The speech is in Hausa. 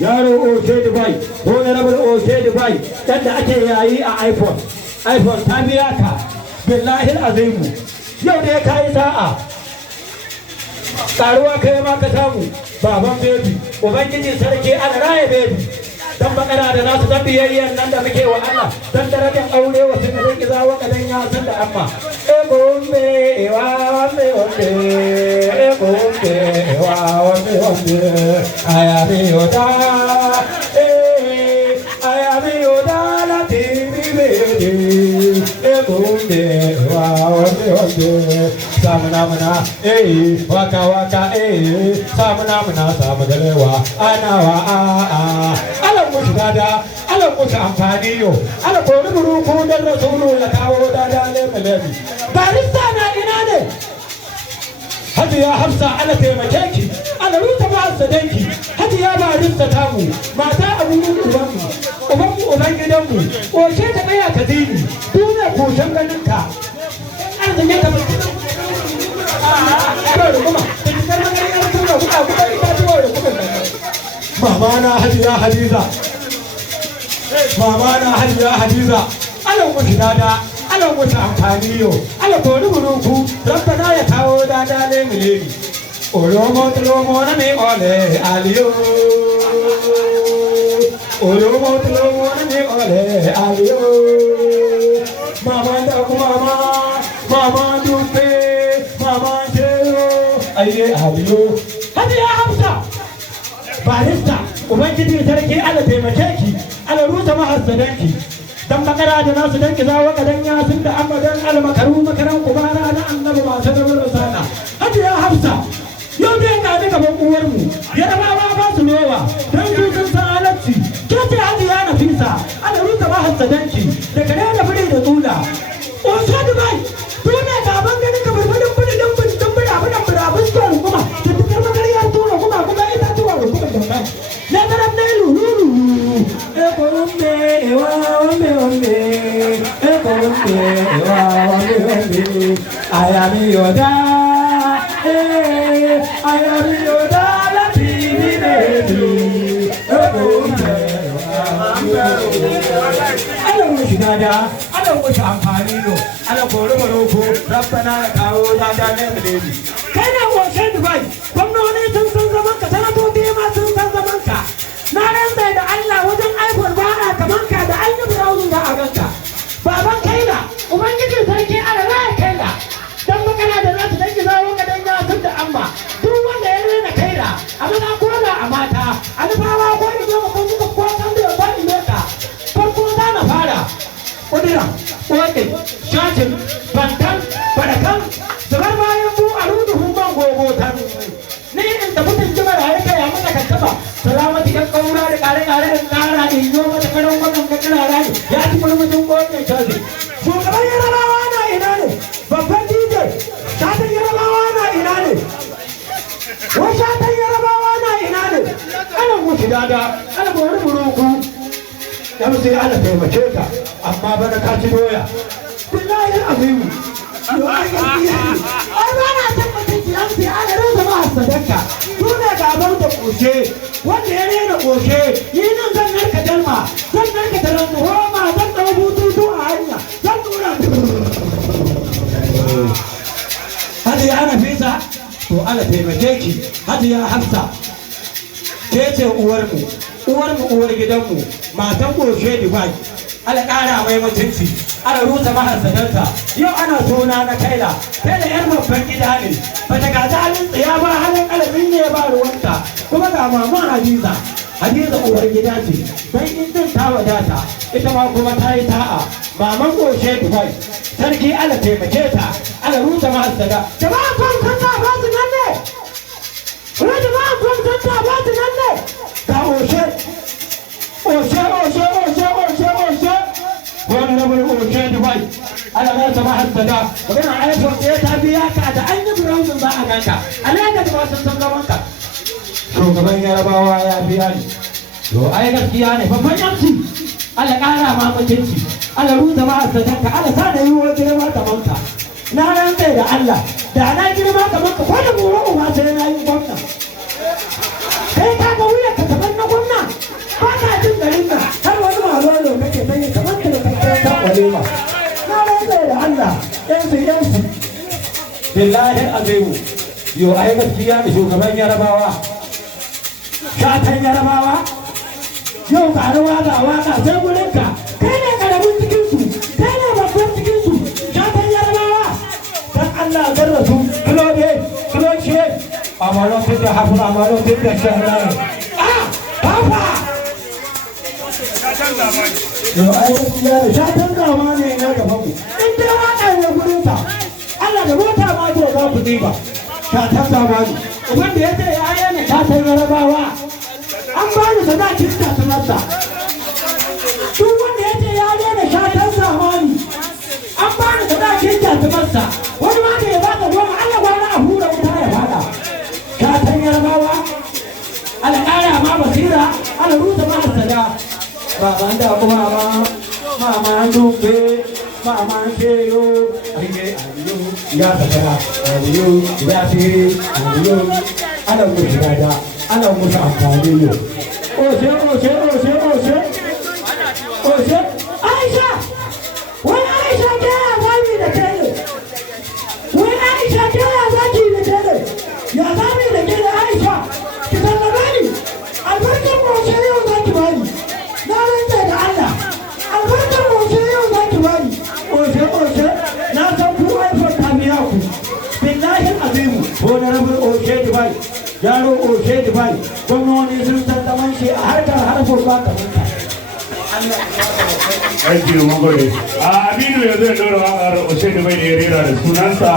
yaro Oshe Dubai ko na rabar Oshe Dubai yadda ake yayi a iPhone ta biya ka billahi azimu yau da ya kai sa'a karuwa kai ma ka samu baban baby ubangiji sarki ana raye baby dan bakara da nasu dan biyayyan nan da muke wa Allah dan darajar aure wasu da zai zawo kadan ya san da amma bombe wa bombe bombe wa bombe aya mi oda aya mi oda la tibi bebe bombe wa bombe samana mana waka waka samana mana samadalewa ana wa ala musu dada ala musu amfani yo ala ko ruburu ko dan rasulu la kawo dada le melebi barista na ina ne Hajiya Hafsa ala taimake ki ala ruta ba sadanki Hajiya barista tamu mata abun ubanmu uban gidanmu oce ta kaya ka dini duniya ko san ganin ka arziki ka Mama na Hajiya Hadiza alan wuce dada alan wuce amfani yo ala kori buruku rabbana ya kawo dada ne mileni olomo tolomo na me ole aliyo olomo tolomo na me ole aliyo mama da mama dupe mama jero aye aliyo Hajiya Hafsa barista ubangiji sarki ala taimake ki ala rusa mahassadanki dan makara da nasu dan kizawa kadan ya sun da amadan almakaru makaran kubara na annabi ba ta da rusana Hajiya Hafsa yau dai ga daga ban uwar mu yarabawa ba su nowa dan su sun san halacci kace Hajiya Nafisa ala rusa mahassadanki da kare da fure da tsula o sa dubai dole ga ban ganin ka barbadin fure dan bin dan bura budan bura buskar kuma da dukkan makariyar tura kuma ita tuwa kuma da na garan ne lulu bombe wa bombe bombe wa bombe ayami yoda la tibi baby bombe ala wuce dada ala wuce amfani no ala kore maroko rabbana ya kawo dada ne baby kai na washe dubai gwamnoni sun san zaman ka sanatoci ma sun san zaman ka na rantsa da Allah wajen iPhone ba a kaman ka da an yi browsing da a ganka baban kaina ubangiji sarki ala raya kaina dan makana da nasu dan gizawo ka dan ya sun da amma duk wanda ya rena kaina a maza ko da a mata a nufawa ko ni zo ko kuka ko san da ba ni meka farko za na fara kudira wake shacin bantan barakan zubar bayan bu a rudu humban gogotan ni in da mutun jima da yake ya mata kattaba salamati kan kaura da kare da kara in yo mata karon wannan kakara ne ya ci mulmutun gobe tazi shugaban yarabawa na ina ne babban DJ shatan yarabawa na ina ne wa shatan yarabawa na ina ne ana mushi dada ana bori buruku dan sai ana taimake ka amma bana ka ci doya billahi azimu ai ba na tabbata ki an sai ana rusa ba sadaka tuna gaban da koshe wanda ya rena koshe yi nan zan narka dalma zan narka taron roma zan dau bututu a hanya zan dora Hajiya Nafisa to ala taimake ki Hajiya Hafsa ke ce uwarmu uwar gidanmu matan koshe Dubai ala ƙara mai mutunci ala rusa mahassadarta yau ana suna na kaila kai da yar babban gida ne bata gaji halin tsaya ba halin alamin ne ba ruwanta kuma ga maman Hadiza uwar gida ce dan in ta wadata ita ma kuma ta yi ta'a maman koshe Dubai sarki ala taimake ta ala rusa mahassada jama'a kun kanta ba su nan ne jama'a kun kanta ba su nan ne ga oshe wani rabin oshe Dubai ala rasa mahassada magana iPhone ɗaya ta biya ka da an yi browsing za a ganka alaƙa da wasan san gabanka shugaban yarabawa ya biya ni to ai gaskiya ne babban yanci ala ƙara ma mutunci ala rusa mahassadanka ala sa da yiwuwar girma kamar ka na rantse da Allah da na girma kamar ka ko da goro uba sai na yi gwamna kai ka ga wuya ka kamar na gwamna billahi azimu yo ai gaskiya da shugaban yarabawa shatan yarabawa yau ga rawa ga waka sai gurinka kai ne karamin cikinsu kai ne babban cikinsu shatan yarabawa dan Allah garba su kulobe kuloshe amalon tun da hafu amalon tun da shahara papa yo ai gaskiya da shatan gama ne na gaban mu in dai waka ne gurinka Allah da mota ma to za ku diba shatan gama ne wanda ya ce ya yana shatan yarabawa an ba ni sadakin tattamarsa duk wanda ya ce ya daina shatan zamani an ba ni sadakin tattamarsa wani ma da ya baka goma Allah gwana a hura wuta ya fada shatan yarabawa ala ƙara ma basira ala rusa ma hasada baban da kuma mama dubbe mama sheyo ayye ayyo ya sakara ayyo ya firi ayyo ala mushada ana musu amfani ne. Oshe, Aisha! Wai Aisha ta yaya zami da tele? Wai Aisha ta yaya zaki da tele? Ya zami da tele Aisha? Ki sallame ni! Albarkar Oshe yau zaki bani. Na rantsa da Allah. Albarkar Oshe yau zaki bani. Oshe, na san ku haifar kamiya ku. Billahi azimu, ko na rabin Oshe Dubai. Yaro Oshe Dubai, gwamnoni sun san zaman shi a harkar harkar ba ta mutu. Thank you, Mugode. Aminu ya zai ɗora waƙar Oshe Dubai da ya rera da sunansa.